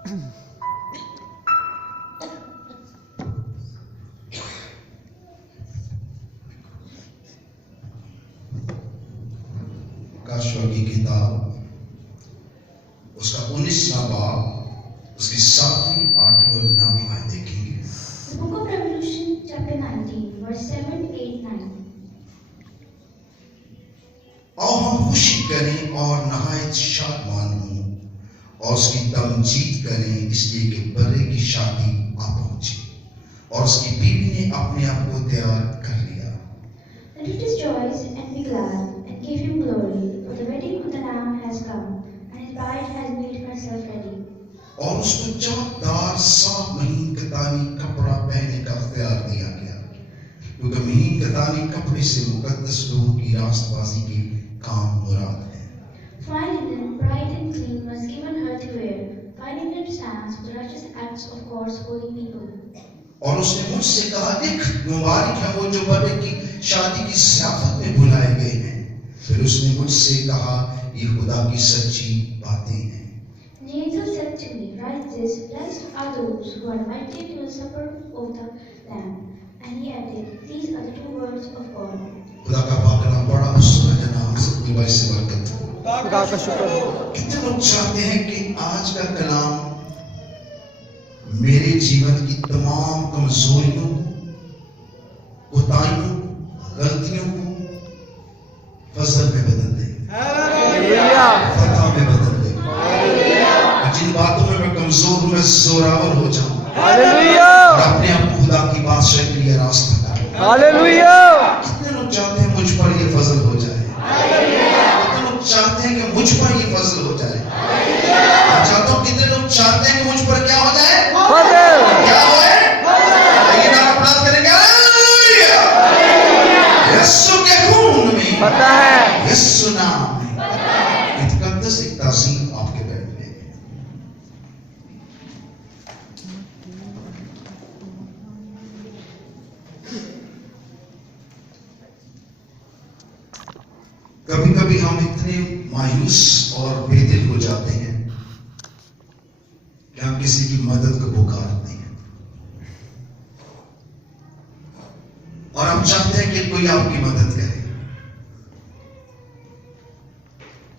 کاشوا کی کتاب اس کا 19واں باب اس کی 7ویں 8ویں اور 9ویں آیت دیکھیں گے. The book of Revelation, chapter 19, verse 7, 8, 9. اور ہم خوشی کریں اور نہایت شادمان ہوں اور اس کی تمجید کریں اس لیے کہ برے کی شادی آ پہنچی اور اس کی بیوی نے اپنے آپ کو تیار کر لیا. Let us rejoice and be glad and give him glory, for the wedding of the Lamb has come, and his bride has made herself ready. اور اس کو چمکدار صاف مہین کتانی کپڑا پہننے کا اختیار دیا گیا کیونکہ مہین کتانی کپڑے سے مقدس لوگوں کی راست بازی کے کام مراد ہے. Fine linen, bright and clean, was given her to wear. Fine linen stands for the righteous acts of God's holy people. اور اس نے مجھ سے کہا لکھ مبارک ہے وہ جو برے کی شادی کی ضیافت میں بلائے گئے ہیں. پھر اس نے مجھ سے کہا یہ خدا کی سچی باتیں ہیں. The angel said to me, write this, blessed are those who are invited to the supper of the Lamb. And he added, these are the 2 words of God. خدا کا پاک نام بڑا مستر ہے. نام سے کوئی باعث سے برکت. خدا کا شکر. کتنے لوگ چاہتے ہیں کہ آج کا کلام میرے جیون کی تمام کمزوریوں کوتاہیوں غلطیوں کو فضل میں بدل دے, فتح میں بدل دے. جن باتوں میں میں کمزور ہوں میں زوراور ہو جاؤں اور اپنے آپ کو خدا کی بادشاہی کے لیے راستہ کروں. کتنے لوگ چاہتے ہیں مجھ پر یہ فضل ہو جائے. کتنے لوگ چاہتے ہیں کہ مجھ پر یہ فضل ہو جائے. میں چاہتا ہوں کتنے لوگ چاہتے ہیں کہ مجھ پر کیا ہو جائے, کیا ہوئے. لیکن آپ اپنا کریں گے یسو کے خون میں, یسو نام میں مقدس ایک تعظیم آپ کے بیٹھ میں ہے. کبھی کبھی ہم اتنے مایوس اور بے دل ہو جاتے ہیں کہ ہم کسی کی مدد کو پکارتے ہیں اور ہم چاہتے ہیں کہ کوئی آپ کی مدد کرے.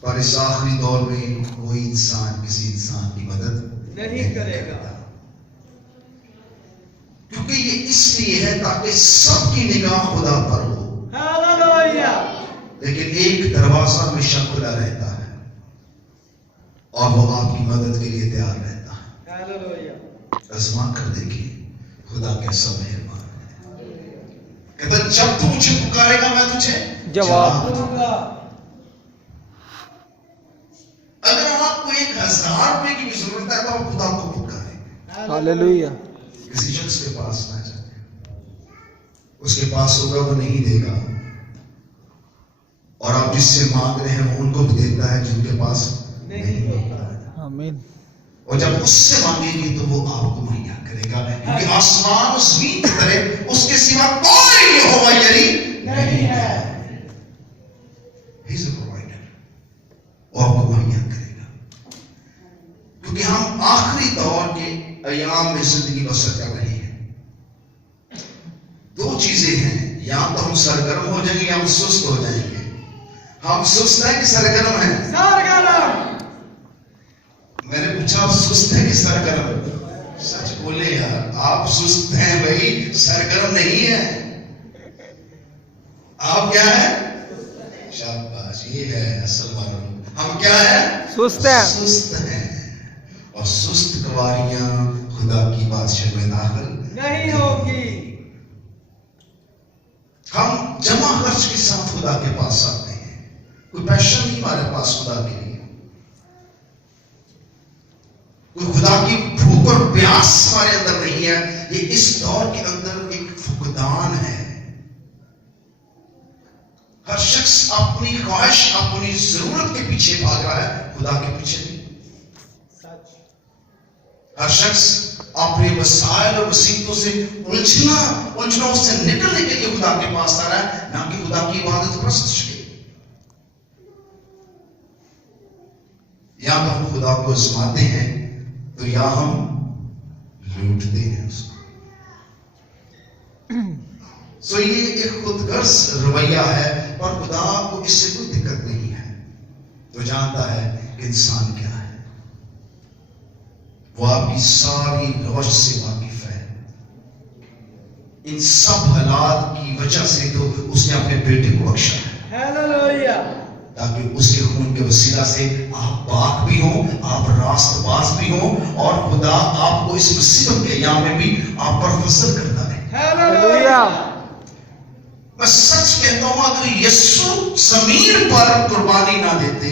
پر اس آخری دور میں کوئی انسان کسی انسان کی مدد نہیں کرے گا کیونکہ یہ اس لیے ہے تاکہ سب کی نگاہ خدا پر ہو. لیکن ایک دروازہ ہمیشہ کھلا رہتا ہے اور وہ آپ کی مدد کے لیے تیار رہتا ہے. آزما کر دیکھیے خدا کیسا مہربان ہے. کہتا جب تو مجھے پکارے گا میں تجھے جواب دوں گا. اگر آپ کو 1000 روپے کی بھی ضرورت ہے تو آپ خدا کو پکاریں. ہاللویہ. کسی شخص کے پاس نہ جائیں. اس کے پاس ہوگا وہ نہیں دے گا اور آپ جس سے مانگ رہے ہیں وہ ان کو بھی دیتا ہے جن کے پاس نہیں ہوتا ہے. آمین. اور جب اس سے مانگیں گے تو وہ آپ کو مہیا کرے گا کیونکہ آسمان و زمین کی طرح اس کے سوا کوئی یہوہ یری نہیں ہے. He is a provider. وہ آپ کو مہیا کرے گا کیونکہ ہم آخری دور کے ایام میں زندگی بسر کر رہے ہیں. 2 چیزیں ہیں, یا تو ہم سرگرم ہو جائیں گے یا ہم سست ہو جائیں گے. ہم سست ہیں کہ سرگرم ہیں؟ میں نے پوچھا آپ سست ہیں کہ سرگرم؟ سچ بولے یار, آپ سست ہیں بھائی, سرگرم نہیں ہیں. آپ کیا ہیں؟ شاباش, یہ ہے اصل معلوم. ہم کیا ہیں؟ سست ہیں. سست ہیں. اور سست کواریاں خدا کی بادشاہ میں داخل نہیں ہوگی. ہم جمع خرچ کے ساتھ خدا کے پاس آتے ہیں. کوئی پیشن نہیں ہمارے پاس خدا کے لیے. کوئی خدا کی بھوک اور پیاس ہمارے اندر نہیں ہے. یہ اس دور کے اندر ایک فقدان ہے. ہر شخص اپنی خواہش اپنی ضرورت کے پیچھے بھاگ رہا ہے, خدا کے پیچھے نہیں. ہر شخص اپنے مسائل اور مصیبتوں سے الجھنوں سے نکلنے کے لیے خدا کے پاس آ رہا ہے, نہ کہ خدا کی عبادت پرستش کے. یا تو ہم خدا کو آزماتے ہیں تو तो या हम लूटते हैं उसको। सो ये एक खुदगर्ज रवैया है और खुदा को इससे कोई दिक्कत नहीं है। तो जानता है कि इंसान क्या है, वो आपकी सारी रवश से वाकिफ है। इन सब हालात की वजह से तो उसने अपने बेटे को बख्शा है, हालेलुया, ताकि उसके खून के वसीला से आप पाक भी हो, आप रास्तबाज भी हो, और खुदा आपको इस मुसीबत के अय्याम में भी आप पर फजल करता है। हालेलुया। मैं सच कहता हूं, अगर यीशु जमीन पर कुर्बानी ना देते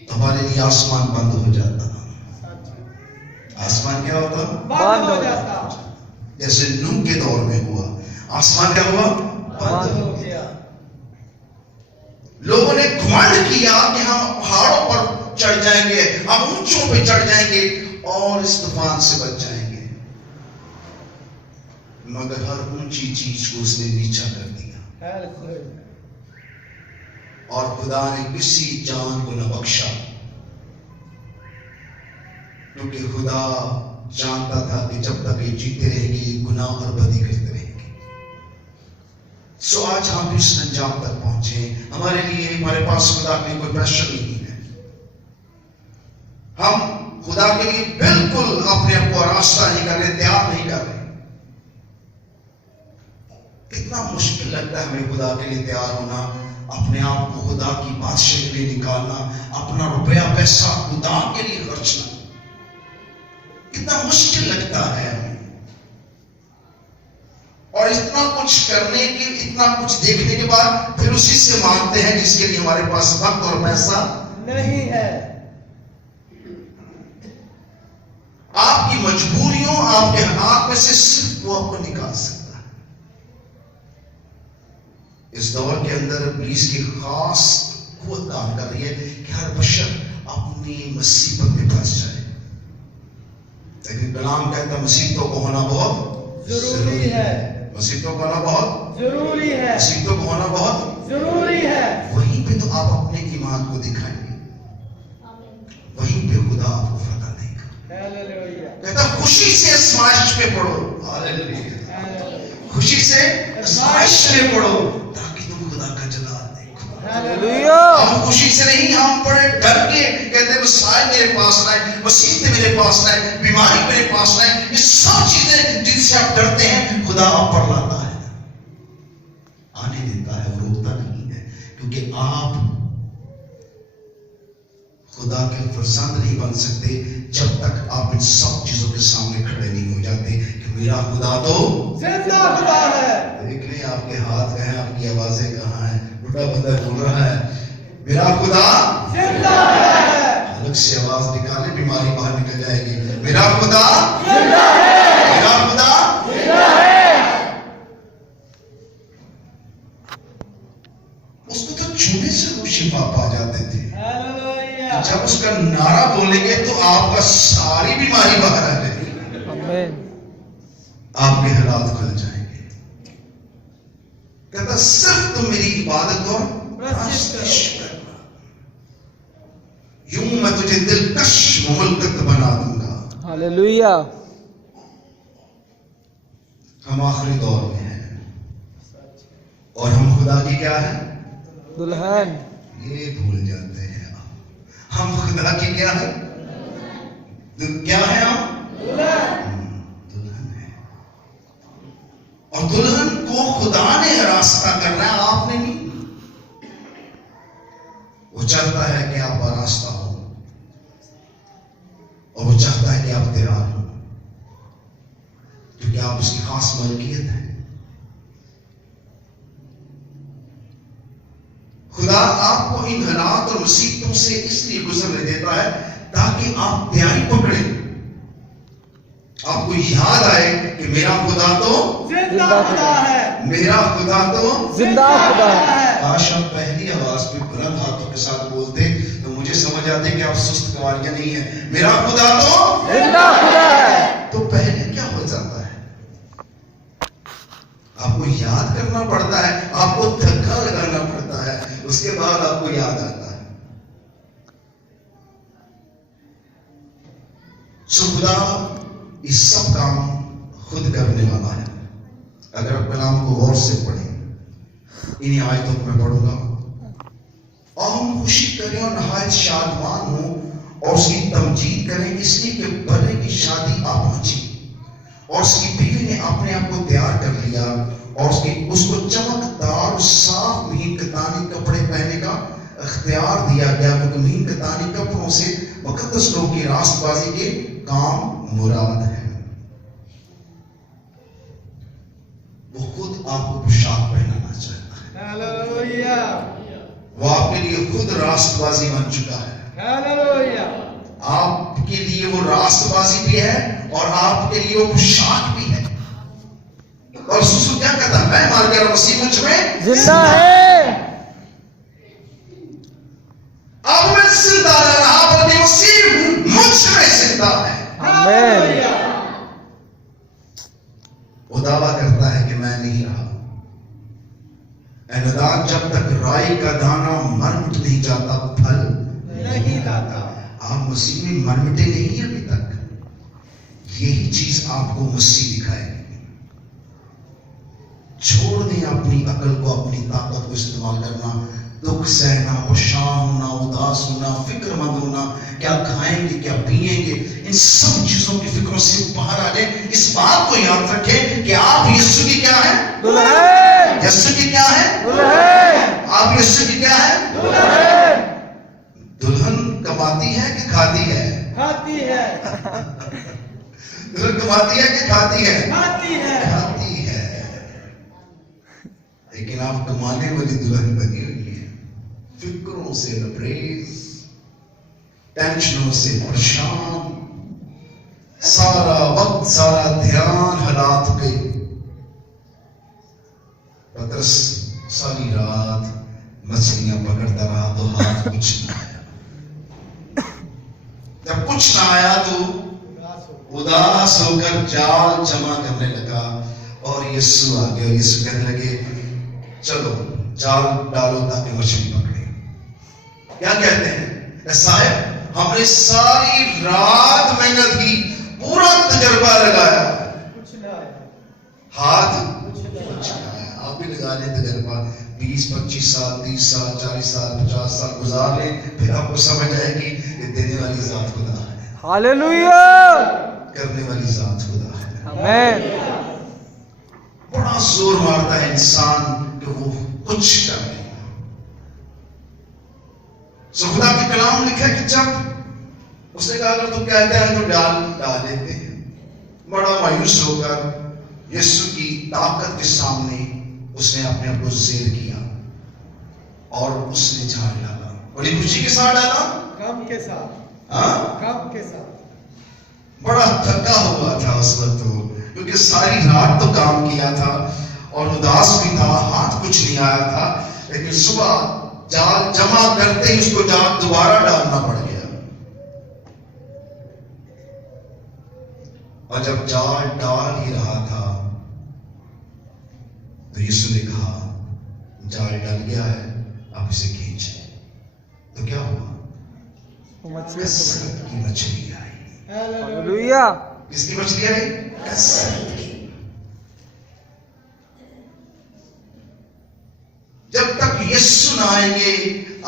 तो हमारे लिए आसमान बंद हो जाता। आसमान क्या होता? बंद हो जाता। जैसे नूह के दौर में हुआ, आसमान क्या हुआ? बंद हो गया। लोगों ने घमंड किया कि हम पहाड़ों पर चढ़ जाएंगे, हम ऊंचों पे चढ़ जाएंगे और इस तूफान से बच जाएंगे, मगर हर ऊंची चीज को उसने नीचा कर दिया हालेलुया। और खुदा ने किसी जान को न बख्शा, क्योंकि खुदा जानता था कि जब तक ये जीते रहेंगे ये गुनाह और बदी करते रहेंगे। सो आज हम इस अंजाम तक पहुंचे, हमारे लिए हमारे पास खुदा के कोई प्रेशर नहीं है। हम खुदा के लिए बिल्कुल अपने आप को रास्ता नहीं कर रहे, तैयार नहीं कर रहे। कितना मुश्किल लगता है हमें खुदा के लिए तैयार होना, अपने आप को खुदा की बादशाही के लिए निकालना, अपना रुपया पैसा खुदा के लिए खर्चना, कितना मुश्किल लगता है हमें। और इतना कुछ करने के, इतना कुछ देखने के बाद फिर उसी से मांगते हैं जिसके लिए हमारे पास वक्त और पैसा नहीं है। आपकी मजबूरियों, आपके हालात में से सिर्फ वो आपको निकाल सकता है। इस दौर के अंदर इब्लीस की खास कुव्वत काम कर रही है कि हर बशर अपनी मुसीबत में फंस जाए, लेकिन कलाम कहता है मुसीबतों को होना बहुत जरूरी है। मुसीबतों को होना बहुत जरूरी है। मुसीबतों को होना बहुत जरूरी है। वहीं पे तो आप अपने ईमान को दिखाएंगे, वहीं पे खुदा आपको फतह देगा। हालेलुया। कहता खुशी से आजमाइश में पढ़ो, हालेलुया, खुशी से आजमाइश में पढ़ो ताकि तुम खुदा का जलाल देखो। हालेलुया। हम खुशी से नहीं, हम बड़े डर के कहते हैं मसाइल मेरे पास ना आए, मुसीबतें मेरे पास ना आए, बीमारी मेरे पास ना आए। ये सब चीजें जिनसे आप डरते हैं खुदा आप पर लाता है, आने देता है, वो रोकता नहीं है, क्योंकि आप खुदा के फरजंद नहीं बन सकते जब तक आप इन सब चीजों के सामने खड़े नहीं हो जाते कि मेरा खुदा तो जिंदा खुदा है। देख लें आपके हाथ कहाँ हैं, आपकी आवाजें कहाँ हैं, बुढ़ा बंदा बोल रहा है मेरा खुदा जिंदा है। अलग से आवाज निकाले, बीमारी बाहर निकल जाएगी। मेरा खुदा जिंदा है। मेरा खुदा जिंदा है। उसको तो छूने से लोग शिफा पा जाते थे। हालेलुया। जब उसका नारा बोलेंगे तो आपका सारी बीमारी बाहर आ जाएगी, आमीन। आपके हालात खुल जाएंगे। कहता सिर्फ तुम मेरी इबादत और प्रस्तुति करना, यूं मैं तुझे दिलकश मुमलकत बना दूंगा। हालेलुया। हम आखिरी दौर में हैं और हम खुदा की क्या है? दुल्हन। ये भूल जाते हैं हम खुदा की क्या है? क्या है हम? दुल्हन है। और दुल्हन को खुदा ने रास्ता करना है, आपने नहीं। वो चाहता है कि आप रास्ता हो और वो चाहता है कि आप तैयार हो, क्योंकि आप उसकी खास मलकियत है। खुदा आपको इन हालात और मुसीबतों से इसलिए गुजरने देता है ताकि आप तैयारी पकड़े, आपको याद आए कि मेरा खुदा तो जिंदा खुदा है। मेरा खुदा तो जिंदा खुदा है। काश आप पहली आवाज में बुलंद हाथों के साथ बोलते तो मुझे समझ आते कि आप सुस्त गवारियां नहीं है। मेरा खुदा तो जिंदा खुदा है। तो पहले क्या हो जाता है? आपको याद करना पड़ता है, आपको धक्का लगाना पड़ता है, उसके बाद आपको याद आता है। सो खुदा ये सब काम खुद करने वाला है। अगर आप कलाम को गौर से पढ़ें, इन्हीं आयतों को मैं पढ़ूंगा, और हम खुशी करें और नहायत शादमान हो और उसकी तमजीद करें, इसलिए कि भले की शादी आ पहुंची और उसकी बीवी ने अपने आप को तैयार कर लिया और उसको चमकदार साफ महीन कतानी कपड़े पहनने का इख्तियार दिया गया, क्योंकि महीन कतानी कपड़ों से मुकद्दस लोग की रास्तबाजी के काम मुराद है। वो खुद आपको पोशाक पहनाना चाहता है, हालेलुया, वो आपके लिए खुद रास्तबाजी बन चुका है। हालेलुया, आपके लिए वो रास्तबाजी भी है और आपके लिए वो पोशाक भी है। और सुसु क्या कहता है? मैं मर गया, मसीह मुझ में जिंदा है। अब मैं जिंदा रह रहा, बल्कि मसीह मुझ में जिंदा है। आमीन। वो दावा करता है कि मैं नहीं रहा। ऐनदान जब तक राई का दाना मर मिट नहीं जाता, फल नहीं लाता। आप मसीह में मर मिटे नहीं अभी तक। यही चीज आपको मसीह दिखाएगी। छोड़ दें अपनी अकल को, अपनी ताकत को इस्तेमाल करना, दुख सहना, परेशान होना, उदास होना, फिक्रमंद होना, क्या खाएंगे क्या पिएंगे, इन सब चीजों की फिक्रों से बाहर आ जाए। इस बात को याद रखें कि आप यीशु की क्या है? दुल्हन। यीशु की क्या है? दुल्हन। आप यीशु की क्या है? दुल्हन। दुल्हन कमाती है कि खाती है? खाती है, दुल्हन कमाती है कि खाती है? खाती है, खाती है। लेकिन आप कमाने वाली दुल्हन बनी हुई है, फिक्रों से लबरेज, टेंशनों से परेशान, सारा वक्त सारा ध्यान हालात पे। पतरस सारी रात मछलियां पकड़ता रहा तो हाथ कुछ ना आया। जब कुछ ना आया तो उदास होकर जाल जमा करने लगा और यीशु आ गया। यीशु कहने लगे, चलो जाल डालो ताकि मछली पकड़े। क्या कहते हैं? साहब, हमने सारी रात मेहनत की, पूरा तजर्बा लगाया, कुछ ना आया, हाथ कुछ ना कुछ आया। ना आया। आप भी लगा लें तजर्बा, 20-25 साल, 30 साल, 40 साल, 50 साल गुजार लें, फिर आपको समझ आएगी ये देने वाली जात खुदा है, हालेलुया। करने वाली जात खुदा है। आमीन। बड़ा जोर मारता है इंसान कि वो कुछ कर ले। सो खुदा के कलाम लिखा है कि जब उसने कहा अगर तुम कहते हैं तो डाल देते हैं, बड़ा मायूस होकर यीशु की ताकत के सामने उसने अपने आप को ज़ेर किया और उसने झाड़ डाला। बड़ी खुशी के साथ डाला, कम के साथ, हाँ, कम के साथ। बड़ा थका हुआ था उस वक्त वो, क्योंकि सारी रात तो काम किया था और उदास भी था, हाथ कुछ नहीं आया था। लेकिन सुबह जाल जमा करते ही उसको जाल दोबारा डालना पड़ गया। और जब जाल डाल ही रहा था तो यीशु ने कहा, जाल डल गया है, आप इसे खींचे। तो क्या हुआ? कसरत की मछली आई। हालेलुया। किसकी मछली आई? कसरत की। जब तक यीशु ना आएंगे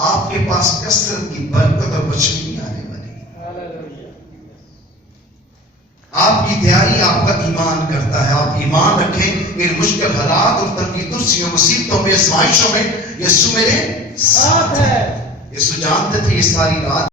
आपके पास कसरत की बरकत और मछली नहीं आने वाली। हालेलुया। आपकी तैयारी आपका ईमान करता है। आप ईमान रखें इन मुश्किल हालात और तंगी मुसीबतों में, आजमाइशों में यीशु मेरे साथ है। यीशु जानते थे ये सारी रात